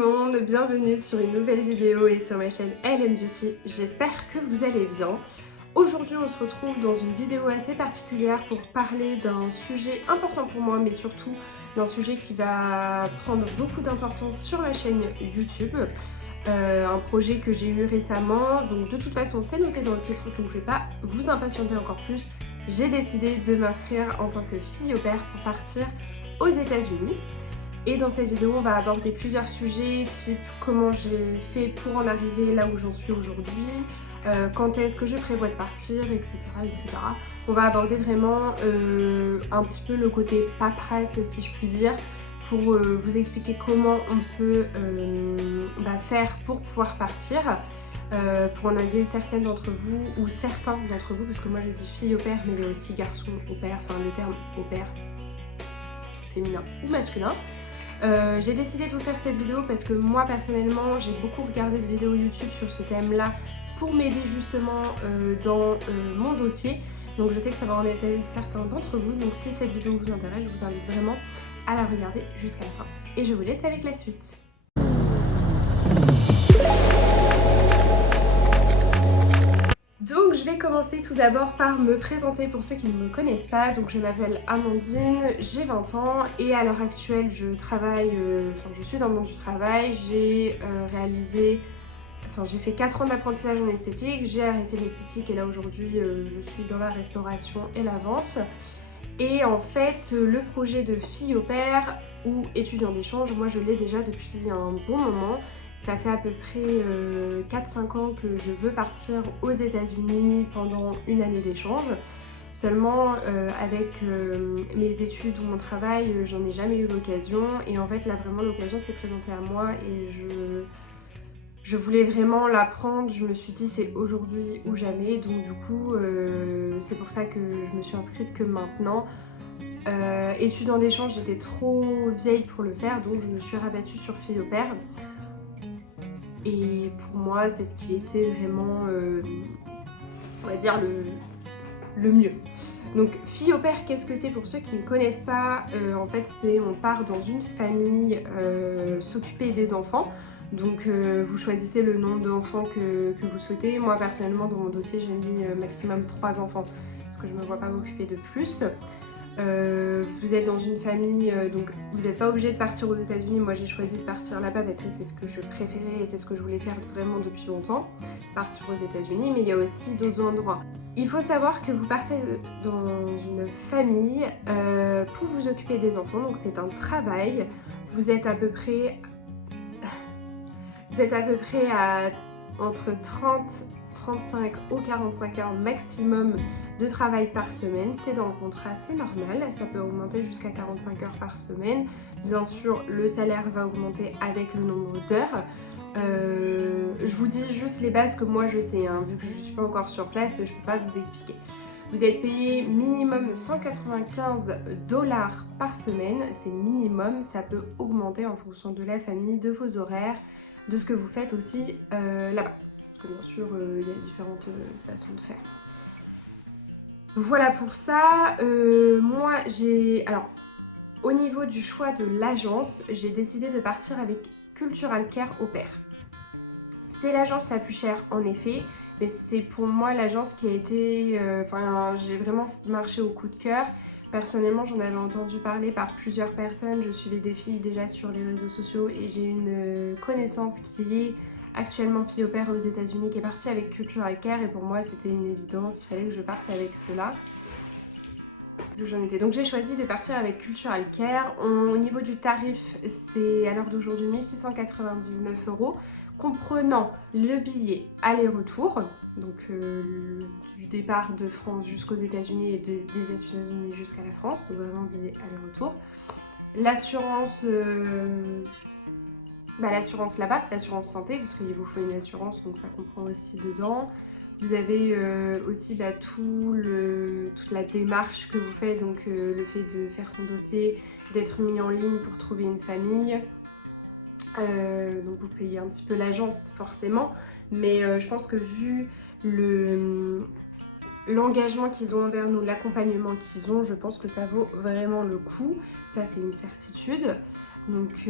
le monde, bienvenue sur une nouvelle vidéo et sur ma chaîne LM Beauty, j'espère que vous allez bien. Aujourd'hui on se retrouve dans une vidéo assez particulière pour parler d'un sujet important pour moi, mais surtout d'un sujet qui va prendre beaucoup d'importance sur ma chaîne YouTube. Un projet que j'ai eu récemment, donc de toute façon c'est noté dans le titre, donc je ne vais pas vous impatienter encore plus. J'ai décidé de m'inscrire en tant que fille au pair pour partir aux États-Unis. Et dans cette vidéo, on va aborder plusieurs sujets, type comment j'ai fait pour en arriver là où j'en suis aujourd'hui, quand est-ce que je prévois de partir, etc. etc. On va aborder vraiment un petit peu le côté paperasse, si je puis dire, pour vous expliquer comment on peut faire pour pouvoir partir. Pour en aider certaines d'entre vous, ou certains d'entre vous, parce que moi je dis fille au pair, mais il y a aussi garçon au pair, enfin le terme au pair, féminin ou masculin. J'ai décidé de vous faire cette vidéo parce que moi personnellement j'ai beaucoup regardé de vidéos YouTube sur ce thème là pour m'aider justement dans mon dossier, donc je sais que ça va en aider certains d'entre vous, donc si cette vidéo vous intéresse, je vous invite vraiment à la regarder jusqu'à la fin et je vous laisse avec la suite. Donc je vais commencer tout d'abord par me présenter pour ceux qui ne me connaissent pas. Donc je m'appelle Amandine, j'ai 20 ans et à l'heure actuelle je travaille, je suis dans le monde du travail. J'ai fait 4 ans d'apprentissage en esthétique, j'ai arrêté l'esthétique et là aujourd'hui je suis dans la restauration et la vente. Et en fait le projet de fille au pair ou étudiant d'échange, moi je l'ai déjà depuis un bon moment. Ça fait à peu près 4-5 ans que je veux partir aux États-Unis pendant une année d'échange. Seulement avec mes études ou mon travail, j'en ai jamais eu l'occasion. Et en fait là vraiment l'occasion s'est présentée à moi et je voulais vraiment la prendre. Je me suis dit c'est aujourd'hui ou jamais. Donc du coup c'est pour ça que je me suis inscrite que maintenant. Étudiant d'échange, j'étais trop vieille pour le faire, donc je me suis rabattue sur fille au pair. Et pour moi, c'est ce qui était vraiment, on va dire, le mieux. Donc, fille au pair, qu'est-ce que c'est pour ceux qui ne connaissent pas? En fait, on part dans une famille s'occuper des enfants. Donc, vous choisissez le nombre d'enfants que vous souhaitez. Moi, personnellement, dans mon dossier, j'ai mis maximum 3 enfants parce que je ne me vois pas m'occuper de plus. Vous êtes dans une famille, donc vous n'êtes pas obligé de partir aux États-Unis. Moi j'ai choisi de partir là-bas parce que c'est ce que je préférais et c'est ce que je voulais faire vraiment depuis longtemps, partir aux États-Unis, mais il y a aussi d'autres endroits. Il faut savoir que vous partez dans une famille pour vous occuper des enfants, donc c'est un travail. Vous êtes à peu près à entre 35 ou 45 heures maximum de travail par semaine. C'est dans le contrat, c'est normal, ça peut augmenter jusqu'à 45 heures par semaine. Bien sûr, le salaire va augmenter avec le nombre d'heures. Je vous dis juste les bases que moi je sais, hein. Vu que je ne suis pas encore sur place, je ne peux pas vous expliquer. Vous êtes payé minimum 195 $ par semaine, c'est minimum, ça peut augmenter en fonction de la famille, de vos horaires, de ce que vous faites aussi là-bas. Parce que bien sûr, il y a différentes façons de faire. Voilà pour ça. Moi, alors, au niveau du choix de l'agence, j'ai décidé de partir avec Cultural Care au pair. C'est l'agence la plus chère, en effet, mais c'est pour moi l'agence qui a été... j'ai vraiment marché au coup de cœur. Personnellement, j'en avais entendu parler par plusieurs personnes. Je suivais des filles déjà sur les réseaux sociaux et j'ai une connaissance qui est actuellement fille au pair aux États-Unis qui est partie avec Cultural Care et pour moi c'était une évidence, il fallait que je parte avec cela. Donc j'ai choisi de partir avec Cultural Care. Au niveau du tarif, c'est à l'heure d'aujourd'hui 1699 €, comprenant le billet aller-retour, donc du départ de France jusqu'aux États-Unis et des États-Unis jusqu'à la France, donc vraiment billet aller-retour. L'assurance... l'assurance là-bas, l'assurance santé, parce qu'il vous faut une assurance, donc ça comprend aussi dedans. Vous avez aussi toute la démarche que vous faites, donc le fait de faire son dossier, d'être mis en ligne pour trouver une famille. Donc vous payez un petit peu l'agence forcément, mais je pense que vu l'engagement qu'ils ont envers nous, l'accompagnement qu'ils ont, je pense que ça vaut vraiment le coup. Ça c'est une certitude. Donc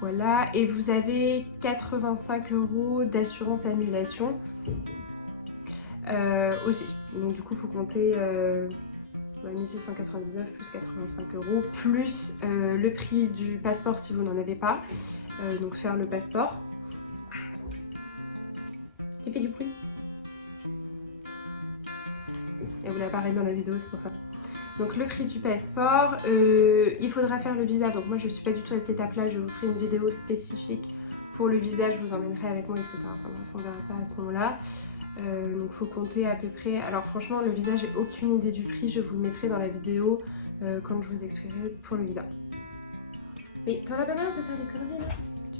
voilà, et vous avez 85 € d'assurance annulation aussi. Donc du coup il faut compter 1699 plus 85 € plus le prix du passeport si vous n'en avez pas. Donc faire le passeport. Qui fait du bruit? Et vous l'appareil dans la vidéo, c'est pour ça. Donc le prix du passeport, il faudra faire le visa. Donc moi je ne suis pas du tout à cette étape-là, je vous ferai une vidéo spécifique pour le visa, je vous emmènerai avec moi, etc. Enfin bref, on verra ça à ce moment-là. Donc il faut compter à peu près. Alors franchement le visa, j'ai aucune idée du prix, je vous le mettrai dans la vidéo quand je vous expliquerai pour le visa. Mais t'en as pas marre de faire des conneries là?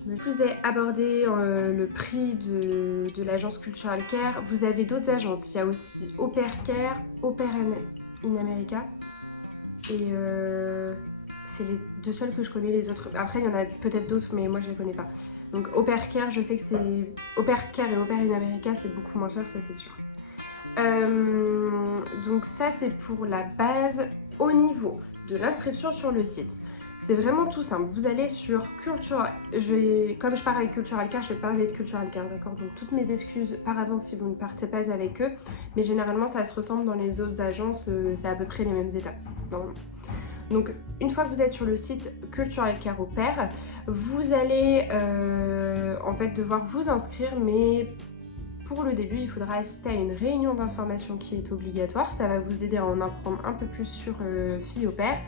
Je vous ai abordé le prix de l'agence Cultural Care. Vous avez d'autres agences, il y a aussi Au Pair Care, Au Pair in America. Et c'est les deux seuls que je connais, les autres. Après, il y en a peut-être d'autres, mais moi je les connais pas. Donc Au Pair Care, je sais que c'est. Au Pair Care et Au Pair in America, c'est beaucoup moins cher, ça c'est sûr. Donc ça, c'est pour la base. Au niveau de l'inscription sur le site, c'est vraiment tout simple. Vous allez sur Cultural. Comme je pars avec Cultural Care, je vais parler de Cultural Care, d'accord? Donc toutes mes excuses par avance si vous ne partez pas avec eux. Mais généralement, ça se ressemble dans les autres agences. C'est à peu près les mêmes étapes. Normalement. Donc une fois que vous êtes sur le site Cultural Care Au Pair, vous allez en fait devoir vous inscrire, mais pour le début il faudra assister à une réunion d'information qui est obligatoire. Ça va vous aider à en apprendre un peu plus sur Filles au Pair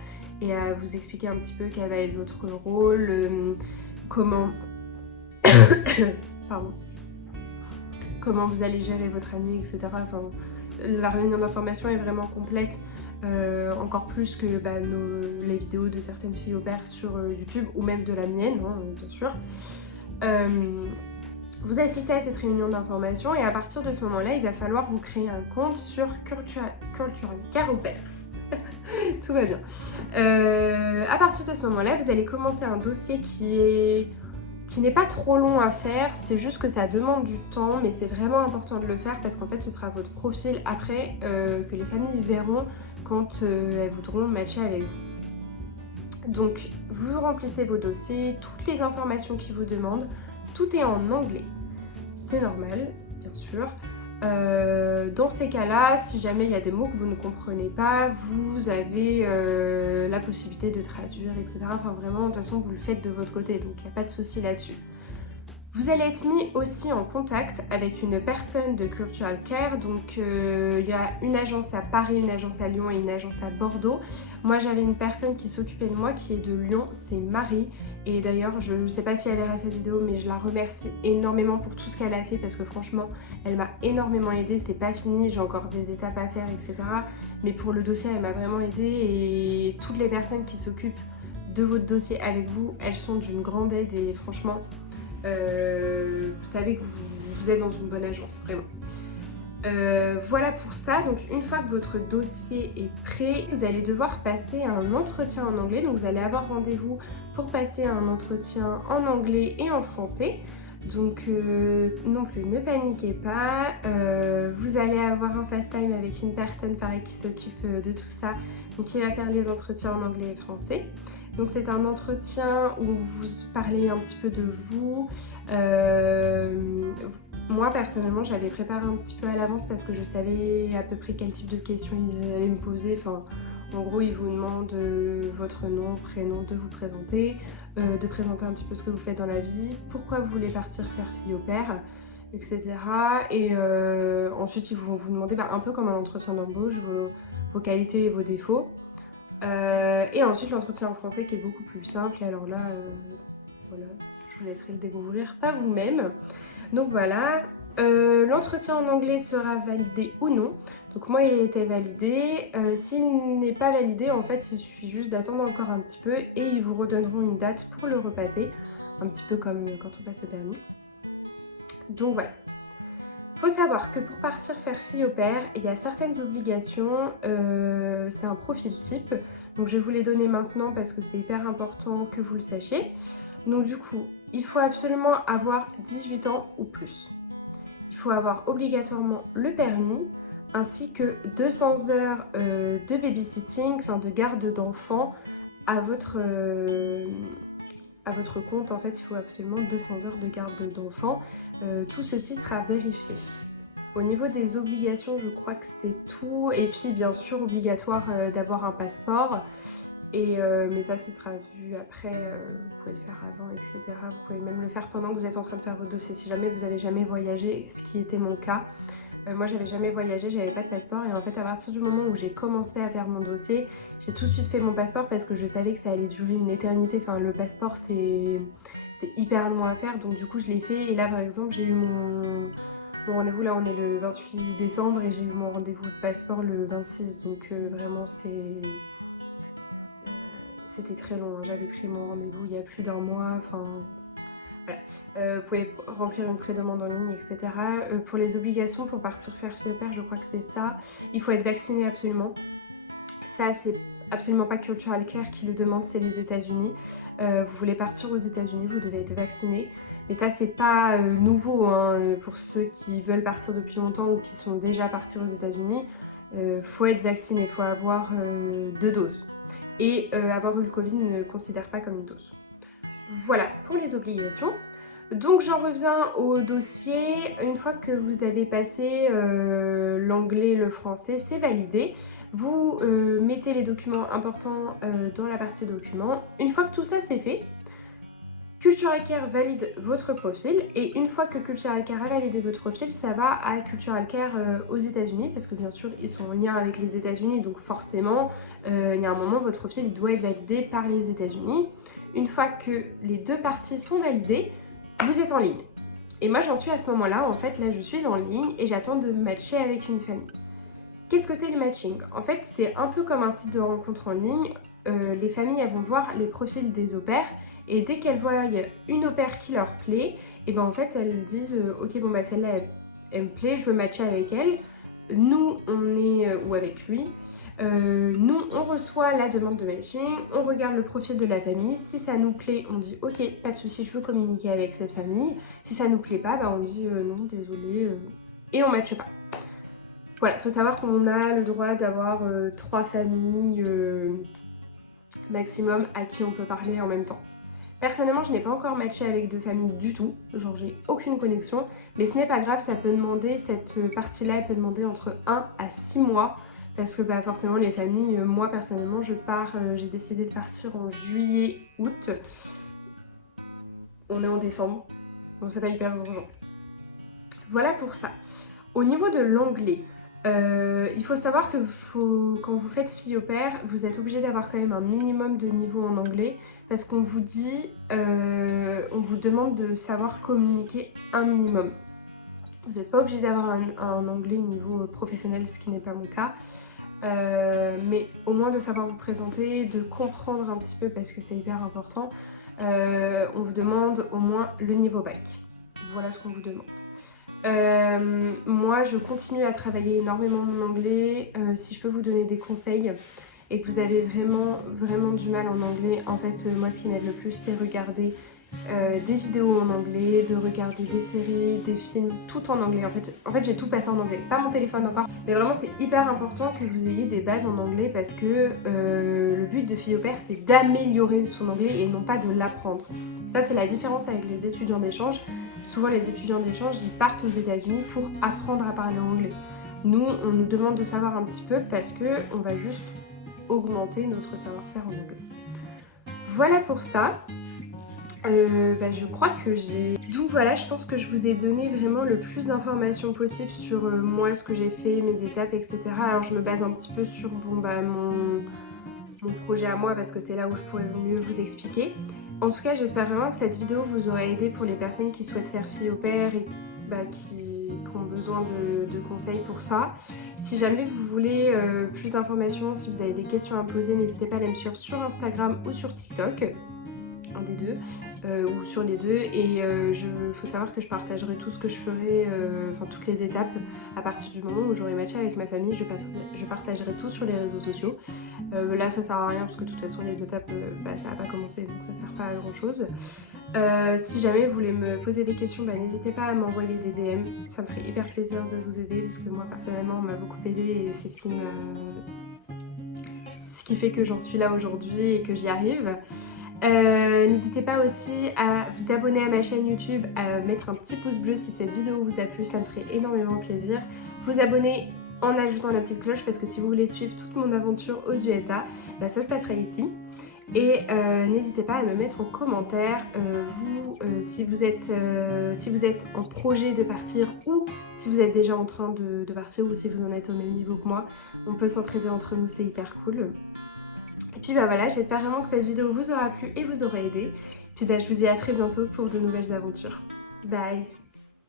et à vous expliquer un petit peu quel va être votre rôle, comment pardon, comment vous allez gérer votre année, etc. Enfin, la réunion d'information est vraiment complète. Encore plus que les vidéos de certaines filles au pair sur YouTube ou même de la mienne, hein, bien sûr. Vous assistez à cette réunion d'information et à partir de ce moment-là, il va falloir vous créer un compte sur Cultural Care Au Pair. Tout va bien. À partir de ce moment-là, vous allez commencer un dossier qui n'est pas trop long à faire, c'est juste que ça demande du temps, mais c'est vraiment important de le faire parce qu'en fait ce sera votre profil après que les familles verront quand elles voudront matcher avec vous. Donc vous remplissez vos dossiers, toutes les informations qu'ils vous demandent, tout est en anglais. C'est normal, bien sûr. Dans ces cas-là, si jamais il y a des mots que vous ne comprenez pas, vous avez la possibilité de traduire, etc. Enfin vraiment, de toute façon, vous le faites de votre côté, donc il n'y a pas de souci là-dessus. Vous allez être mis aussi en contact avec une personne de Cultural Care, donc il y a une agence à Paris, une agence à Lyon et une agence à Bordeaux. Moi j'avais une personne qui s'occupait de moi qui est de Lyon, c'est Marie. Et d'ailleurs je ne sais pas si elle verra cette vidéo mais je la remercie énormément pour tout ce qu'elle a fait parce que franchement elle m'a énormément aidée, c'est pas fini, j'ai encore des étapes à faire etc. Mais pour le dossier elle m'a vraiment aidée et toutes les personnes qui s'occupent de votre dossier avec vous, elles sont d'une grande aide et franchement vous savez que vous êtes dans une bonne agence, vraiment. Voilà pour ça. Donc une fois que votre dossier est prêt, vous allez devoir passer un entretien en anglais. Donc vous allez avoir rendez-vous pour passer un entretien en anglais et en français. Donc non plus, ne paniquez pas. Vous allez avoir un FaceTime avec une personne pareil qui s'occupe de tout ça. Donc qui va faire les entretiens en anglais et français. Donc c'est un entretien où vous parlez un petit peu de vous. Moi personnellement j'avais préparé un petit peu à l'avance parce que je savais à peu près quel type de questions il allait me poser. Enfin, en gros il vous demande votre nom, prénom, de vous présenter, de présenter un petit peu ce que vous faites dans la vie, pourquoi vous voulez partir faire Filles au Pair, etc. Et ensuite ils vont vous demander un peu comme un entretien d'embauche, vos qualités et vos défauts. Et ensuite l'entretien en français qui est beaucoup plus simple, alors là voilà, je vous laisserai le découvrir par vous-même. Donc voilà, l'entretien en anglais sera validé ou non. Donc moi il a été validé, s'il n'est pas validé en fait il suffit juste d'attendre encore un petit peu et ils vous redonneront une date pour le repasser, un petit peu comme quand on passe le permis. Donc voilà. Faut savoir que pour partir faire Filles au Pair, il y a certaines obligations, c'est un profil type, donc je vais vous les donner maintenant parce que c'est hyper important que vous le sachiez. Donc du coup, il faut absolument avoir 18 ans ou plus. Il faut avoir obligatoirement le permis, ainsi que 200 heures de babysitting, enfin de garde d'enfants à votre à votre compte, en fait, il faut absolument 200 heures de garde d'enfant. Tout ceci sera vérifié. Au niveau des obligations, je crois que c'est tout. Et puis, bien sûr, obligatoire d'avoir un passeport. Mais ça, ce sera vu après. Vous pouvez le faire avant, etc. Vous pouvez même le faire pendant que vous êtes en train de faire votre dossier. Si jamais vous n'avez jamais voyagé, ce qui était mon cas. Moi, j'avais jamais voyagé, j'avais pas de passeport. Et en fait, à partir du moment où j'ai commencé à faire mon dossier, j'ai tout de suite fait mon passeport parce que je savais que ça allait durer une éternité. Enfin, le passeport, c'est hyper long à faire. Donc, du coup, je l'ai fait. Et là, par exemple, j'ai eu mon rendez-vous. Là, on est le 28 décembre et j'ai eu mon rendez-vous de passeport le 26. Donc, vraiment, c'était très long. J'avais pris mon rendez-vous il y a plus d'un mois. Enfin, voilà. Vous pouvez remplir une pré-demande en ligne, etc. Pour les obligations, pour partir faire fille au père, je crois que c'est ça. Il faut être vacciné absolument. Ça, c'est absolument pas Cultural Care qui le demande, c'est les États-Unis. Vous voulez partir aux États-Unis, vous devez être vacciné. Mais ça, c'est pas nouveau hein, pour ceux qui veulent partir depuis longtemps ou qui sont déjà partis aux États-Unis. Faut être vacciné, faut avoir 2 doses. Et avoir eu le Covid ne considère pas comme une dose. Voilà pour les obligations. Donc j'en reviens au dossier. Une fois que vous avez passé l'anglais, le français, c'est validé. Vous mettez les documents importants dans la partie documents. Une fois que tout ça c'est fait, Cultural Care valide votre profil. Et une fois que Cultural Care a validé votre profil, ça va à Cultural Care aux États-Unis. Parce que bien sûr, ils sont en lien avec les États-Unis. Donc forcément, il y a un moment, votre profil il doit être validé par les États-Unis. Une fois que les deux parties sont validées, vous êtes en ligne. Et moi j'en suis à ce moment-là, en fait là je suis en ligne et j'attends de matcher avec une famille. Qu'est-ce que c'est le matching? En fait c'est un peu comme un site de rencontre en ligne. Les familles elles vont voir les profils des au pairs et dès qu'elles voient une au pair qui leur plaît, et ben en fait elles disent ok bon bah celle-là elle me plaît, je veux matcher avec elle. Nous on est, ou avec lui, nous on reçoit la demande de matching, on regarde le profil de la famille, si ça nous plaît on dit ok pas de souci je veux communiquer avec cette famille, si ça nous plaît pas bah on dit non désolé et on matche pas. Voilà, il faut savoir qu'on a le droit d'avoir 3 familles maximum à qui on peut parler en même temps. Personnellement, je n'ai pas encore matché avec 2 familles du tout, genre j'ai aucune connexion, mais ce n'est pas grave, ça peut demander, cette partie-là, elle peut demander entre 1 à 6 mois, parce que bah, forcément les familles, moi personnellement, je pars, j'ai décidé de partir en juillet, août, on est en décembre, donc c'est pas hyper urgent. Voilà pour ça. Au niveau de l'anglais, il faut savoir que quand vous faites fille au père, vous êtes obligé d'avoir quand même un minimum de niveau en anglais parce qu'on vous dit, on vous demande de savoir communiquer un minimum. Vous n'êtes pas obligé d'avoir un anglais niveau professionnel, ce qui n'est pas mon cas. Mais au moins de savoir vous présenter, de comprendre un petit peu parce que c'est hyper important. On vous demande au moins le niveau bac. Voilà ce qu'on vous demande. Moi je continue à travailler énormément mon anglais. Si je peux vous donner des conseils et que vous avez vraiment du mal en anglais, en fait moi ce qui m'aide le plus c'est regarder des vidéos en anglais, de regarder des séries, des films, tout en anglais. En fait j'ai tout passé en anglais, pas mon téléphone encore, mais vraiment c'est hyper important que vous ayez des bases en anglais parce que le but de Fille au Pair c'est d'améliorer son anglais et non pas de l'apprendre. Ça c'est la différence avec les étudiants d'échange. Souvent les étudiants d'échange ils partent aux États-Unis pour apprendre à parler anglais. Nous on nous demande de savoir un petit peu parce que on va juste augmenter notre savoir-faire en anglais. Voilà pour ça. Je crois que j'ai... Donc voilà, je pense que je vous ai donné vraiment le plus d'informations possible sur moi, ce que j'ai fait, mes étapes, etc. Alors je me base un petit peu sur mon projet à moi parce que c'est là où je pourrais mieux vous expliquer. En tout cas, j'espère vraiment que cette vidéo vous aura aidé pour les personnes qui souhaitent faire fille au père et qui ont besoin de conseils pour ça. Si jamais vous voulez plus d'informations, si vous avez des questions à poser, n'hésitez pas à aller me suivre sur Instagram ou sur TikTok. Un des deux, ou sur les deux, et faut savoir que je partagerai tout ce que je ferai, toutes les étapes à partir du moment où j'aurai matché avec ma famille, je partagerai tout sur les réseaux sociaux. Là ça sert à rien parce que de toute façon les étapes ça n'a pas commencé donc ça sert pas à grand chose. Si jamais vous voulez me poser des questions, n'hésitez pas à m'envoyer des DM, ça me ferait hyper plaisir de vous aider parce que moi personnellement on m'a beaucoup aidé et c'est ce qui fait que j'en suis là aujourd'hui et que j'y arrive. N'hésitez pas aussi à vous abonner à ma chaîne YouTube, à mettre un petit pouce bleu si cette vidéo vous a plu, ça me ferait énormément plaisir. Vous abonner en ajoutant la petite cloche parce que si vous voulez suivre toute mon aventure aux USA, bah ça se passerait ici. Et n'hésitez pas à me mettre en commentaire si vous êtes en projet de partir ou si vous êtes déjà en train de partir ou si vous en êtes au même niveau que moi. On peut s'entraider entre nous, c'est hyper cool. Et puis bah voilà, j'espère vraiment que cette vidéo vous aura plu et vous aura aidé. Puis bah je vous dis à très bientôt pour de nouvelles aventures. Bye!